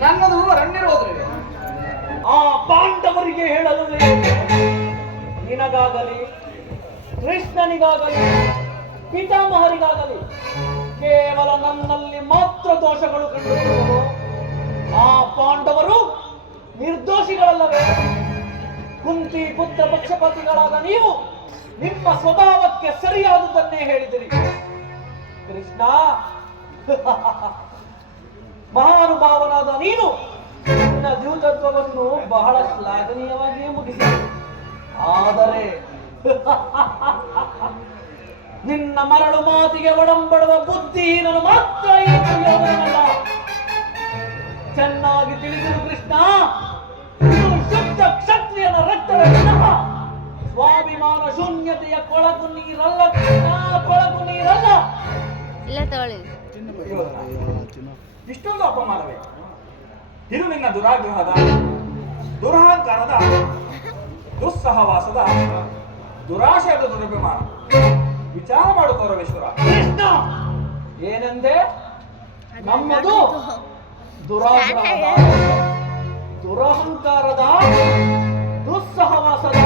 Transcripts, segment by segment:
ನನ್ನದು ರಣ್ಣಿರೋದ್ರೆ ಆ ಪಾಂಡವರಿಗೆ ಹೇಳಲು ನಿನಗಾಗಲಿ ಕೃಷ್ಣನಿಗಾಗಲಿ ಪಿತಾಮಹರಿಗಾಗಲಿ ಕೇವಲ ನನ್ನಲ್ಲಿ ಮಾತ್ರ ದೋಷಗಳು ಕಂಡುಬರುವುದು. ಆ ಪಾಂಡವರು ನಿರ್ದೋಷಿಗಳಲ್ಲವೇ? ಕುಂತಿ ಪುತ್ರ ಪಕ್ಷಪಾತಿಗಳಾದ ನೀವು ನಿಮ್ಮ ಸ್ವಭಾವಕ್ಕೆ ಸರಿಯಾದುದನ್ನೇ ಹೇಳಿದಿರಿ. ಕೃಷ್ಣ ಮಹಾನುಭಾವನಾದ ನೀನು ನಿನ್ನ ದ್ಯೂತತ್ವವನ್ನು ಬಹಳ ಶ್ಲಾಘನೀಯವಾಗಿಯೇ ಮುಗಿಸಿ, ಆದರೆ ನಿನ್ನ ಮರಳು ಮಾತಿಗೆ ಒಡಂಬಡುವ ಬುದ್ಧಿಹೀನನು ಮಾತ್ರ ಈ ದುರ್ಯೋಧನನಲ್ಲ. ಚೆನ್ನಾಗಿ ತಿಳಿದಿರು ಕೃಷ್ಣ, ಇದು ಶುದ್ಧ ಕ್ಷತ್ರಿಯನ ರಕ್ತದ ವಿನಃ ಸ್ವಾಭಿಮಾನ ಶೂನ್ಯತೆಯ ಕೊಳಕು ನೀರಲ್ಲ ಕೃಷ್ಣ, ಕೊಳಕು ನೀರಲ್ಲ. ಇಷ್ಟೊಂದು ಅಪಮಾನವೇ? ಇದು ನಿನ್ನ ದುರಾಗ್ರಹದ, ದುರಹಂಕಾರದ, ದುಸ್ಸಹವಾಸದ, ದುರಾಶಯದ ದುರಭಿಮಾನ. ವಿಚಾರ ಮಾಡು ಕೌರವೇಶ್ವರ. ಕೃಷ್ಣ ಏನೆಂದೆ? ನಮ್ಮದು ದುರಾಗ್ರಹದ, ದುರಹಂಕಾರದ, ದುಸ್ಸಹವಾಸದ,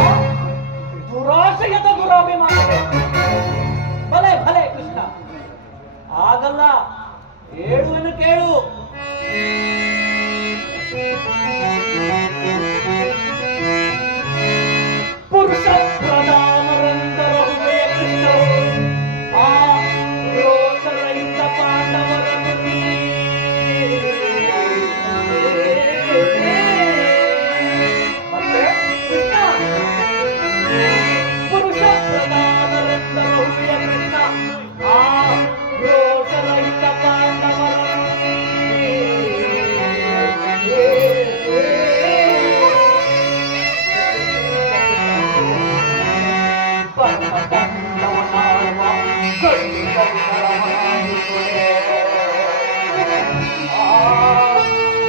ದುರಾಶಯದ ದುರಾಭಿಮಾನ. ಭಲೆ ಭಲೆ ಕೃಷ್ಣ, ಆಗಲ್ಲ. ಹೇಳುವೆನು ಕೇಳು. ಪುರುಷ ಪ್ರಧಾನರೆಂದರಹುದೇ ಕೃಷ್ಣರು ಆ ರೋಷರಹಿತ ಪಾಂಡವರನ್ನು ಮತ್ತೆ ಕೃಷ್ಣ ಪುರುಷ ಪ್ರಧಾನರೆಂದರಹುದೇ ಕೃಷ್ಣ ಆ ರೋಷರಹಿತ ಪಾಂಡವರನ್ನು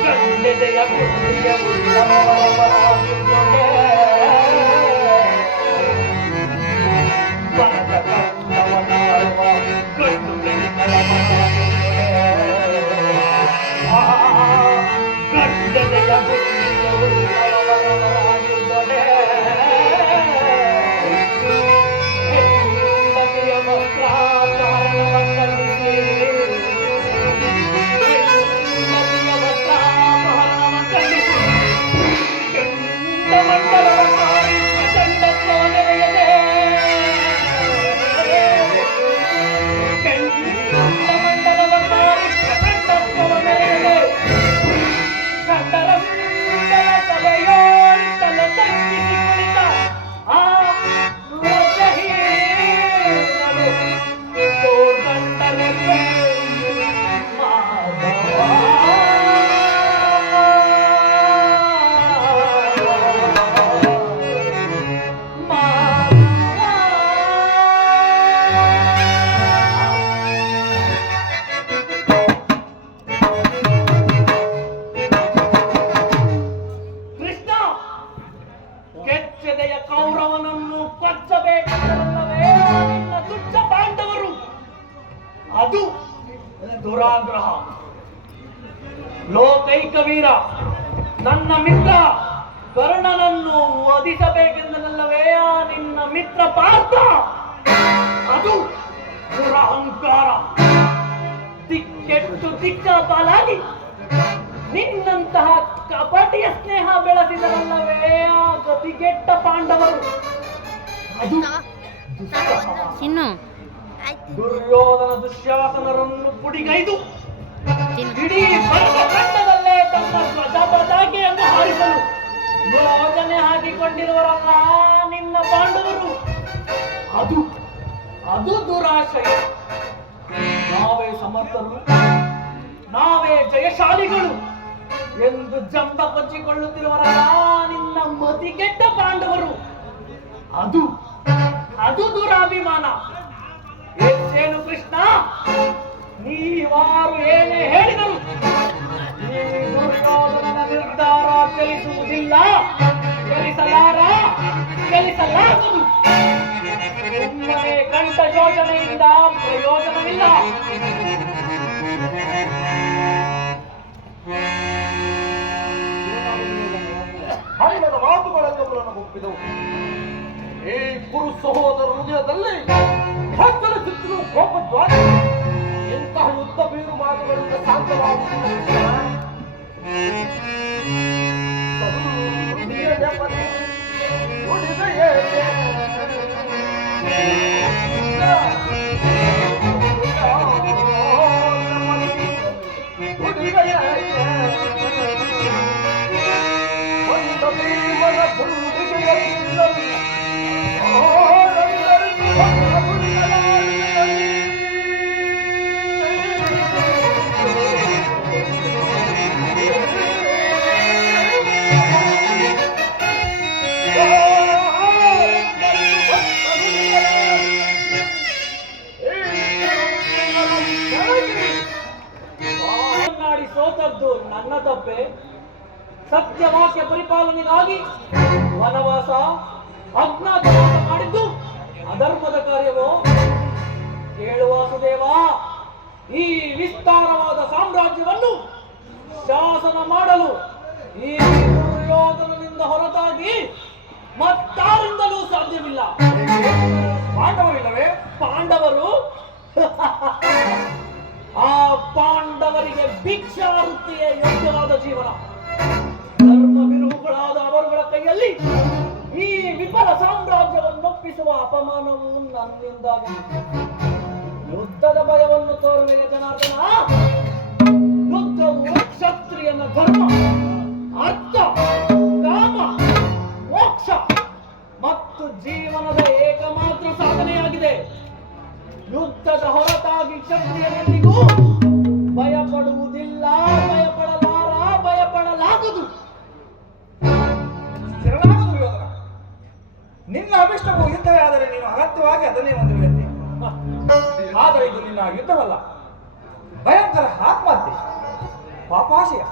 ಗಂಡೆದೆಯ ಬುದ್ಧಿಯ ಉಳ್ಳವರಾಗಿರುತ್ತದೆ. ಬರದ ಕಂಡವನಾಳುವ ಗಂಡು ಬೆಳೆದರ ಗಂಡೆದೆಯ ಬುದ್ಧಿಯ ಉಳ್ಳವರಾಗಿರುತ್ತದೆ. ಹೆಣ್ಣುಂಡತೆಯ ವಸ್ತ್ರಾಪಹರಣವ ಖಂಡಿಸಿ ಕೌರವನನ್ನು ಕೊಚ್ಚಬೇಕಲ್ಲವೇ ನಿನ್ನ ತುಚ್ಛ ಪಾಂಡವರು? ಅದು ದುರಾಗ್ರಹ. ಲೋಕೈಕ ವೀರ ನನ್ನ ಮಿತ್ರ ಕರ್ಣನನ್ನು ವಧಿಸಬೇಕೆಂದಲ್ಲವೇ ಆ ನಿನ್ನ ಮಿತ್ರ ಪಾರ್ಥ? ಅದು ದುರಹಂಕಾರ. ದಿಕ್ಕೆಟ್ಟು ದಿಕ್ಕ ಪಾಲಾಗಿ ನಿನ್ನಂತಹ ಕಪಟಿಯ ಸ್ನೇಹ ಬೆಳೆಸಿದರಲ್ಲವೇ ಆ ಗತಿಗೆಟ್ಟ ಪಾಂಡವರು. ಅದು ದುರ್ಯೋಧನ ದುಶ್ಯಾಸನರನ್ನು ಪುಡಿಗೈದು ಇಡೀ ಭರತಖಂಡದಲ್ಲೇ ತಮ್ಮ ಧ್ವಜ ಪತಾಕೆಯನ್ನು ಹಾರಿಸಲು ಯೋಜನೆ ಹಾಕಿಕೊಂಡಿರುವರಲ್ಲ ನಿನ್ನ ಪಾಂಡವರು. ಅದು ಅದು ದುರಾಶಯ. ನಾವೇ ಸಮರ್ಥರು, ನಾವೇ ಜಯಶಾಲಿಗಳು ಎಂದು ಜಂಬ ಕೊಚ್ಚಿಕೊಳ್ಳುತ್ತಿರುವರಲ್ಲ ನಿನ್ನ ಮತಿಗೆಟ್ಟ ಪಾಂಡವರು. ಅದು ಅದು ದುರಾಭಿಮಾನ. ಏನು ಕೃಷ್ಣ, ನೀವಾರು ಏನೇ ಹೇಳಿದರು ಈ ದುರ್ಯೋಧನನ ನಿರ್ಧಾರ ಚಲಿಸುವುದಿಲ್ಲ, ಚಲಿಸಲಾಗದು. ಸುಮ್ಮನೆ ಕಂಠ ಶೋಷಣೆಯಿಂದ ಪ್ರಯೋಜನವಿಲ್ಲ. ತಪ್ಪಿದವು. ಈ ಗುರು ಸಹೋದರ ಹೃದಯದಲ್ಲಿ ಹತ್ತಲಿಸುತ್ತಿರುವ ಕೋಪದ್ವಾರ ಎಂತಹ ಯುದ್ಧ ಬೀರು ಮಾತುಗಳಿಂದ ಶಾಂತವಾಗುವುದಿಲ್ಲ. ಮಾತನಾಡಿ ಸೋತದ್ದು ನನ್ನ ತಪ್ಪೆ. ಸತ್ಯವಾಕ್ಯ ಪರಿಪಾಲನೆಗಾಗಿ ವನವಾಸ ಅಜ್ಞಾತವಾಸ ಮಾಡಿದ್ದು ಅಧರ್ಮದ ಕಾರ್ಯವೋ? ಕೇಳು ವಾಸುದೇವ, ಈ ವಿಸ್ತಾರವಾದ ಸಾಮ್ರಾಜ್ಯವನ್ನು ಶಾಸನ ಮಾಡಲು ಈ ದುರ್ಯೋಧನನಿಂದ ಹೊರತಾಗಿ ಮತ್ತಾರಿಂದಲೂ ಸಾಧ್ಯವಿಲ್ಲ. ಪಾಂಡವರಿಲ್ಲವೇ? ಪಾಂಡವರು ಆ ಪಾಂಡವರಿಗೆ ಭಿಕ್ಷಾವೃತ್ತಿಯೇ ಯೋಗ್ಯವಾದ ಜೀವನ. ಧರ್ಮ ವಿರುಹುಗಳಾದ ಅವರುಗಳ ಕೈಯಲ್ಲಿ ಈ ವಿಫಲ ಸಾಮ್ರಾಜ್ಯವನ್ನೊಪ್ಪಿಸುವ ಅಪಮಾನವು ನನ್ನಿಂದಾಗಿ. ಯುದ್ಧದ ಭಯವನ್ನು ತೋರಲಿಲ್ಲ ಜನಾರ್ದನ. ಯುದ್ಧವು ಕ್ಷತ್ರಿಯನ ಧರ್ಮ, ಅರ್ಥ, ಕಾಮ, ಮೋಕ್ಷ ಮತ್ತು ಜೀವನದ ಏಕಮಾತ್ರ ಸಾಧನೆಯಾಗಿದೆ. ಯುದ್ಧದ ಹೊರತಾಗಿ ಕ್ಷತ್ರಿಯನೆಂದಿಗೂ ಭಯಪಡುವುದಿಲ್ಲ, ಭಯಪಡಲಾರ, ಭಯಪಡಲಾಗದು. ಶರಣಾಗದು ದುರ್ಯೋಧನ. ನಿನ್ನ ಅಭಿಷ್ಟವು ಯುದ್ಧವೇ ಆದರೆ ನೀನು ಅಗತ್ಯವಾಗಿ ಅದನ್ನೇ ಹೊಂದಿರುವಂತೆ. ಆದರೆ ಇದು ನಿನ್ನ ಯುದ್ಧವಲ್ಲ, ಭಯಂಕರ ಆತ್ಮಹತ್ಯೆ, ಪಾಪಾಶಯ,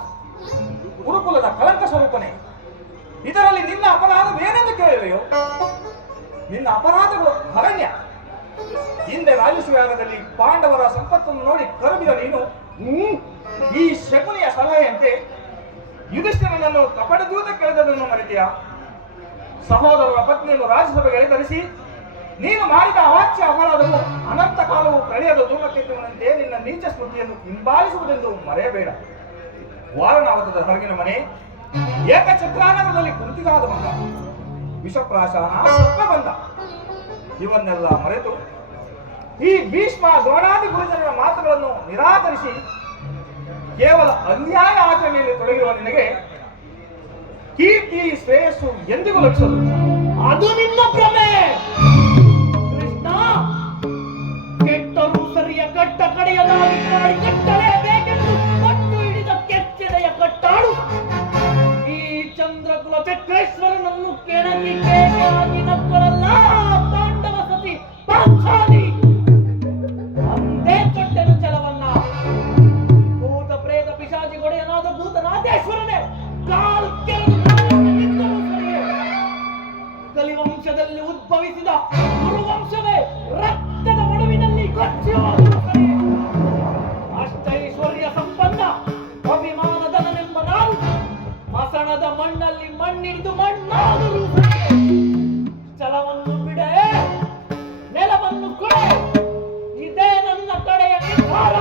ಗುರುಕುಲದ ಕಳಂಕ ಸ್ವರೂಪನೆ. ಇದರಲ್ಲಿ ನಿನ್ನ ಅಪರಾಧವೇನೆಂದು ಕೇಳಿವೆಯೋ? ನಿನ್ನ ಅಪರಾಧಗಳು ಅರಣ್ಯ. ಹಿಂದೆ ರಾಜಸ್ವಯಾಗದಲ್ಲಿ ಪಾಂಡವರ ಸಂಪತ್ತನ್ನು ನೋಡಿ ಕರಬಿದ ನೀನು ಈ ಶಕುನಿಯ ಸಲಹೆಯಂತೆ ಯುಧಿಷ್ಠಿರನನ್ನು ಕಪಟದೂತ ಕೆಳೆದದನ್ನು ಮರೆತೆಯಾ? ಸಹೋದರರ ಪತ್ನಿಯನ್ನು ರಾಜ್ಯಸಭೆಗೆ ಎಳೆತರಿಸಿ ನೀನು ಮಾಡಿದ ಅವಾಚ್ಯ ಅಪರಾಧವು ಅನಂತ ಕಾಲವು ಪ್ರಳಯದ ಧೂಮಕೆತ್ತುವಂತೆ ನಿನ್ನ ನೀಚ ಸ್ಮೃತಿಯನ್ನು ಹಿಂಬಾಲಿಸುವುದೆಂದು ಮರೆಯಬೇಡ. ವಾರಣಾವತದ ಹೊರಗಿನ ಮನೆ, ಏಕಚಕ್ರಾನಗರದಲ್ಲಿ ಕುಂತಿಗಾದ ಬಂದ, ವಿಷಪ್ರಾಶಾನ, ಬಂದ, ಇವನ್ನೆಲ್ಲ ಮರೆತು ಈ ಭೀಷ್ಮ ದ್ರೋಣಾದಿ ಗುರುಜನರ ಮಾತುಗಳನ್ನು ನಿರಾಕರಿಸಿ ಕೇವಲ ಅನ್ಯಾಯ ಆಚರಣೆಯಲ್ಲಿ ತೊಡಗಿರುವ ನಿನಗೆ ಕೀರ್ತಿ ಶ್ರೇಯಸ್ಸು ಎಂದಿಗೂ ಲಭಿಸದು. ಅದು ನಿನ್ನ ಭ್ರಮೆ ಕೃಷ್ಣ. ಕೆಟ್ಟರೂ ಸರಿಯ ಕಟ್ಟ ಕಡೆಯದಾಗಿ ಮಾಡಿ ಕಟ್ಟಲೇಬೇಕೆಂದು ಕಟ್ಟು ಹಿಡಿದ ಕೆಚ್ಚೆದೆಯ ಕಟ್ಟಾಡು ಈ ಚಂದ್ರಕುಲ ಚಕ್ರೇಶ್ವರನನ್ನು ಕೆಣಕಿ ಕೇಳಿಯಾಗಿ ನಕ್ಕಳಲ್ಲ ಪಾಂಡವ ಸತಿ ಪಾಂಚಾಲಿ. ಅಂದೇ ಕೊಟ್ಟೆನು ಛಲವನ್ನ. ಭೂತ ಪ್ರೇತ ಪಿಶಾಚಿ ಗೊಡೆಯನಾದ ಭೂತನಾಥೇಶ್ವರನೇ, ಕಾಲ್ ಕಲಿವಂಶದಲ್ಲಿ ಉದ್ಭವಿಸಿದ ಗುರುವಂಶವೇ ರಕ್ತದ ಒಡವಿನಲ್ಲಿ ಕೊಚ್ಚಿರುವುದು ಸರಿಯೇ? ಅಷ್ಟೈಶ್ವರ್ಯ ಸಂಪನ್ನ ಅಭಿಮಾನದನೆಂಬ ನಾವು ಮಸಣದ ಮಣ್ಣಲ್ಲಿ ಮಣ್ಣಿಡಿದು ಮಣ್ಣಾದರೂ ಸರಿಯೇ? ಛಲವನ್ನು ಬಿಡೆ, ನೆಲವನ್ನು ಕೊಡೆ, ಇದೇ ನನ್ನ ಕಡೆಯ ನಿರ್ಧಾರ.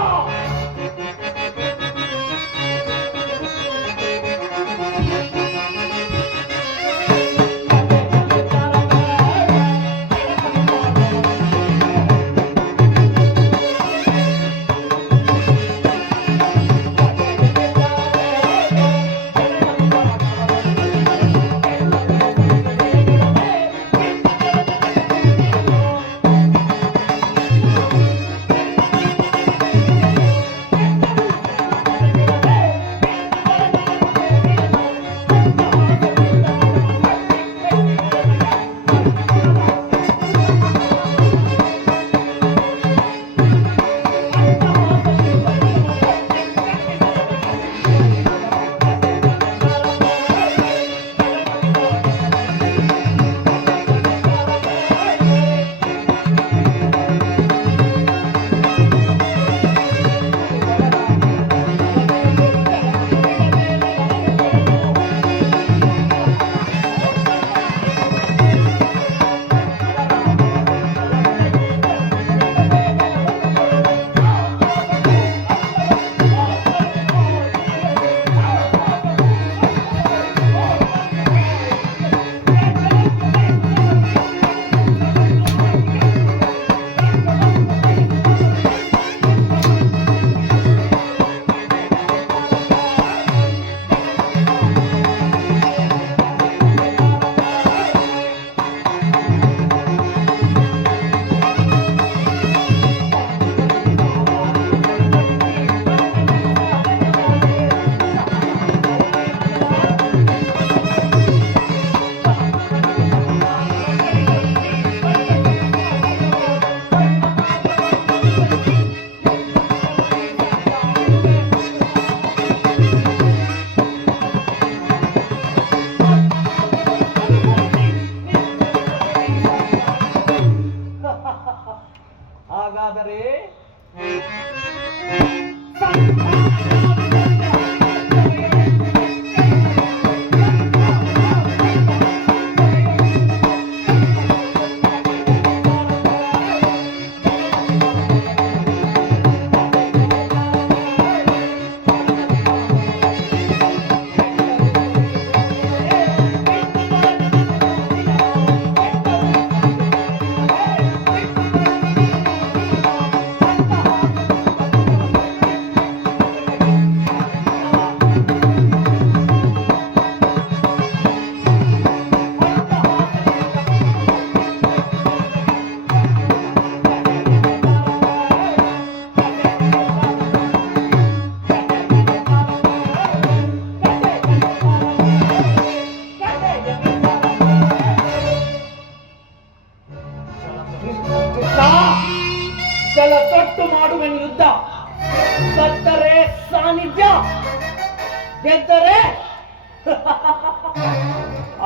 ಗೆದ್ದರೆ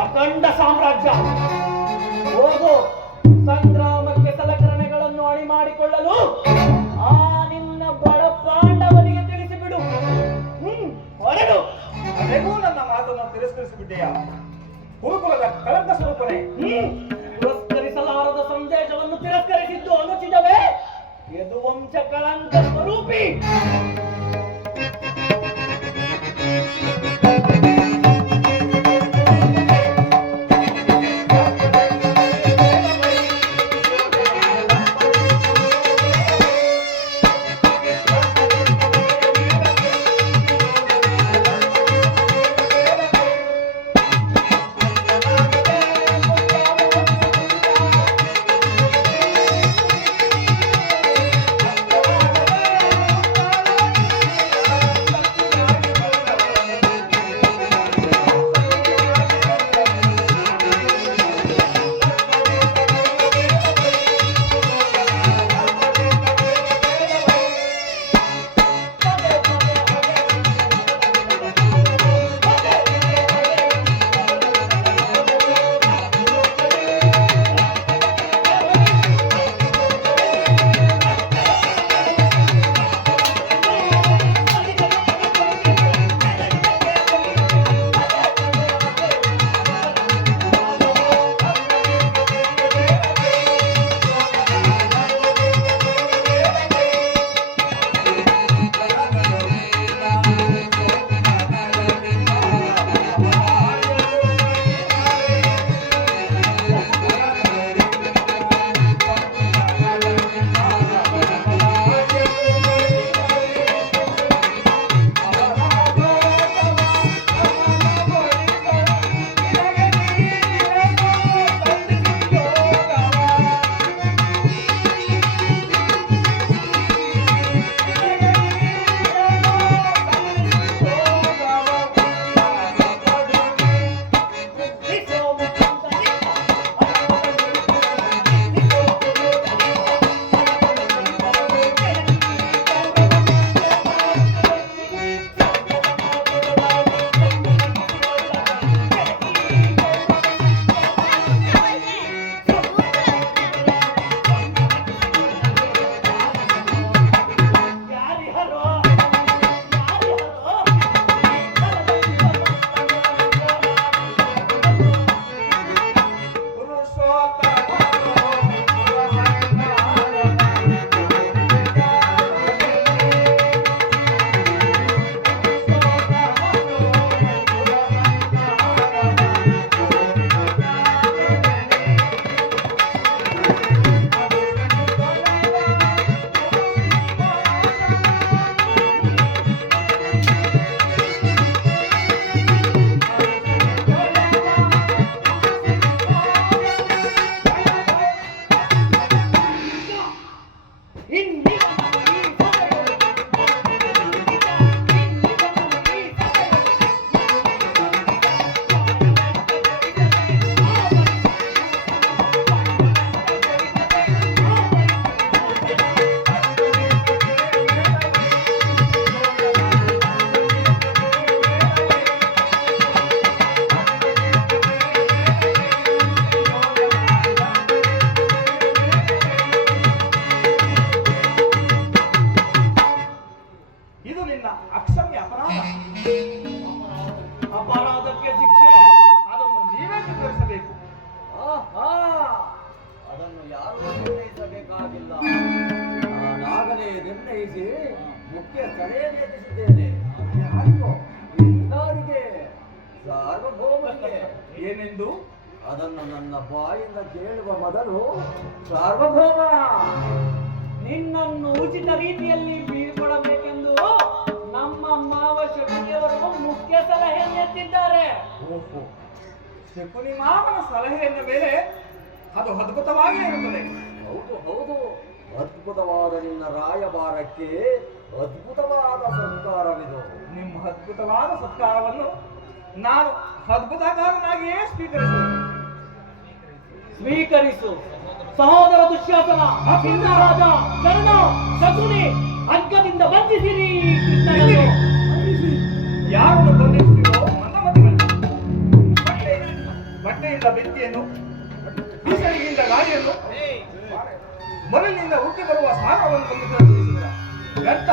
ಅಖಂಡ ಸಾಮ್ರಾಜ್ಯ. ಹೋಗು, ಸಂಗ್ರಾಮಕ್ಕೆ ಸಲಕರಣೆಗಳನ್ನು ಅಣಿ ಮಾಡಿಕೊಳ್ಳಲು ಆ ನಿನ್ನ ಬಡ ಪಾಂಡವನಿಗೆ ತಿಳಿಸಿಬಿಡು. ಹೊರಡು. ಅದೇಗೂ ನನ್ನ ಮಾತನ್ನು ತಿರಸ್ಕರಿಸಿಬಿಟ್ಟೆಯ ಕುರುಕುಲದ ಕಳಂಕ ಸ್ವರೂಪನೇ. ಪುರಸ್ಕರಿಸಲಾರದ ಸಂದೇಶವನ್ನು ತಿರಸ್ಕರಿಸಿದ್ದು ಅನುಚಿತವೇ? ಯದುವಂಶ ಕಳಂಕ ಸ್ವರೂಪಿ. ಅಪರಾಧಕ್ಕೆ ಶಿಕ್ಷೆ ಅದನ್ನು ನೀವೇ ನಿರ್ಧರಿಸಬೇಕು. ಅದನ್ನು ಯಾರೂ ನಿರ್ಣಯಿಸಬೇಕಾಗಿಲ್ಲ. ನಾನಾಗಲೇ ನಿರ್ಣಯಿಸಿ ಮುಖ್ಯ ಸಲಹೆ ಎತ್ತಿಸಿದ್ದೇನೆ. ಯಾರಿಗೋ? ಎಲ್ಲರಿಗೆ, ಸಾರ್ವಭೌಮರಿಗೆ. ಏನೆಂದು? ಅದನ್ನು ನನ್ನ ಬಾಯಿಂದ ಕೇಳುವ ಮೊದಲು ಸಾರ್ವಭೌಮ ನಿನ್ನನ್ನು ಉಚಿತ ರೀತಿಯಲ್ಲಿ ಬೀಳ್ಕೊಡಬೇಕೆಂದು ನಮ್ಮ ಮಾವ ಶಕುನಿಯವರು ಮುಖ್ಯ ಸಲಹೆ ಎತ್ತಿದ್ದಾರೆ. ಓಹೋ, ಶಕುನಿ ಮಾವನ ಸಲಹೆಯ ಮೇಲೆ ಅದು ಅದ್ಭುತವಾಗಿ ಇರುತ್ತದೆ. ಹೌದು ಹೌದು, ಅದ್ಭುತವಾದ ನಿನ್ನ ರಾಯಭಾರಕ್ಕೆ ಅದ್ಭುತವಾದ ಸತ್ಕಾರವಿದು. ನಿಮ್ಮ ಅದ್ಭುತವಾದ ಸತ್ಕಾರವನ್ನು ನಾನು ಅದ್ಭುತಕಾರನಾಗಿಯೇ ಸ್ವೀಕರಿಸು. ಸಹೋದರ ದುಶ್ಯಾಸನ, ರಾಜ ಕರ್ಣ, ಶಕುನಿ, ಅಗ್ಗದಿಂದ ಬಂಧಿಸಿರಿ ಕೃಷ್ಣನನ್ನು. ಮೊದಲಿನಿಂದ ಹುಟ್ಟಿ ಬರುವ ಸಾರವನ್ನು ತಂದು ತಿಳಿಸಿದ ವ್ಯರ್ಥ